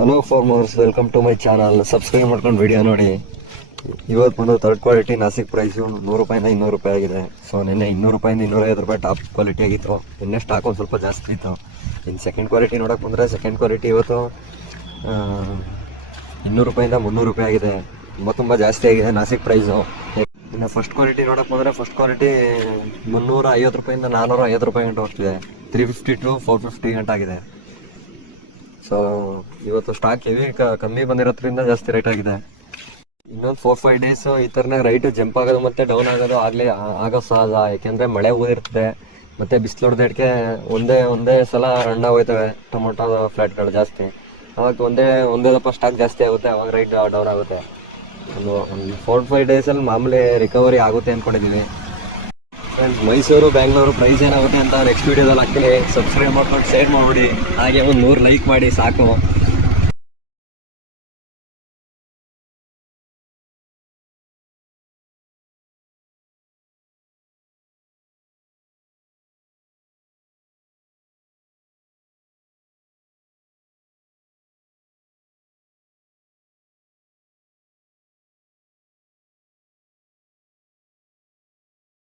Hello farmers welcome to my channel subscribe ಮಾಡ್ಕೊಂಡು video ನೋಡಿ. ಇವತ್ತು ಬಂದು ಥರ್ಡ್ ಕ್ವಾಲಿಟಿ ನಾಸಿಕ್ ಪ್ರೈಸು ನೂರು ರೂಪಾಯಿಂದ ಇನ್ನೂರು ರೂಪಾಯಿ ಆಗಿದೆ. ಸೊ ನಿನ್ನೆ ಇನ್ನೂರು ರೂಪಾಯಿಂದ ಇನ್ನೂರೈವತ್ತು ರೂಪಾಯಿ ಟಾಪ್ ಕ್ವಾಲಿಟಿ ಆಗಿತ್ತು. ನಿನ್ನೆ ಸ್ಟಾಕ್ ಒಂದು ಸ್ವಲ್ಪ ಜಾಸ್ತಿ ಇತ್ತು. ಇನ್ನು ಸೆಕೆಂಡ್ ಕ್ವಾಲಿಟಿ ನೋಡೋಕೆ ಬಂದರೆ ಸೆಕೆಂಡ್ ಕ್ವಾಲಿಟಿ ಇವತ್ತು ಇನ್ನೂರು ರೂಪಾಯಿಂದ ಮುನ್ನೂರು ರೂಪಾಯಿ ಆಗಿದೆ. ತುಂಬ ತುಂಬ ಜಾಸ್ತಿ ಆಗಿದೆ ನಾಸಿಕ್ ಪ್ರೈಸು ಇನ್ನು ಫಸ್ಟ್ ಕ್ವಾಲಿಟಿ ನೋಡೋಕೆ ಬಂದರೆ ಫಸ್ಟ್ ಕ್ವಾಲಿಟಿ ಮುನ್ನೂರ ಐವತ್ತು ರೂಪಾಯಿಂದ ನಾನ್ನೂರ ಐವತ್ತು ರೂಪಾಯಿ ಗಂಟೆ ಹೋಗ್ತಿದೆ three fifty to four fifty ಗಂಟೆ ಆಗಿದೆ. ಸೊ ಇವತ್ತು ಸ್ಟಾಕ್ ಹೆವಿ ಕಮ್ಮಿ ಬಂದಿರೋದ್ರಿಂದ ಜಾಸ್ತಿ ರೇಟ್ ಆಗಿದೆ. ಇನ್ನೊಂದು ಫೋರ್ ಫೈವ್ ಡೇಸ್ ಈ ಥರನಾಗ ರೈಟ್ ಜಂಪ್ ಆಗೋದು ಮತ್ತೆ ಡೌನ್ ಆಗೋದು ಆಗಲಿ ಆಗೋ ಸಹಜ. ಯಾಕೆಂದರೆ ಮಳೆ ಊದಿರ್ತದೆ ಮತ್ತೆ ಬಿಸಿಲು ಹೊಡೆದಕ್ಕೆ ಒಂದೇ ಒಂದೇ ಸಲ ರಣ್ಣ ಹೋಯ್ತವೆ ಟೊಮೊಟೊ ಫ್ಲಾಟ್ಗಳು ಜಾಸ್ತಿ. ಅವಾಗ ಒಂದೇ ಒಂದೇ ದಪ್ಪ ಸ್ಟಾಕ್ ಜಾಸ್ತಿ ಆಗುತ್ತೆ, ಅವಾಗ ರೈಟ್ ಡೌನ್ ಆಗುತ್ತೆ. ಒಂದು ಒಂದು ಫೋರ್ ಫೈವ್ ಡೇಸಲ್ಲಿ ಮಾಮೂಲಿ ರಿಕವರಿ ಆಗುತ್ತೆ ಅಂದ್ಕೊಂಡಿದ್ದೀವಿ ಫ್ರೆಂಡ್ಸ್ ಮೈಸೂರು ಬ್ಯಾಂಗ್ಳೂರು ಪ್ರೈಸ್ ಏನಾಗುತ್ತೆ ಅಂತ ನೆಕ್ಸ್ಟ್ ವೀಡಿಯೋದಲ್ಲಿ ಹಾಕ್ತೀನಿ. ಸಬ್ಸ್ಕ್ರೈಬ್ ಮಾಡ್ಕೊಂಡು ಶೇರ್ ಮಾಡಿಬಿಡಿ. ಹಾಗೆ ಒಂದು ನೂರು ಲೈಕ್ ಮಾಡಿ ಸಾಕು.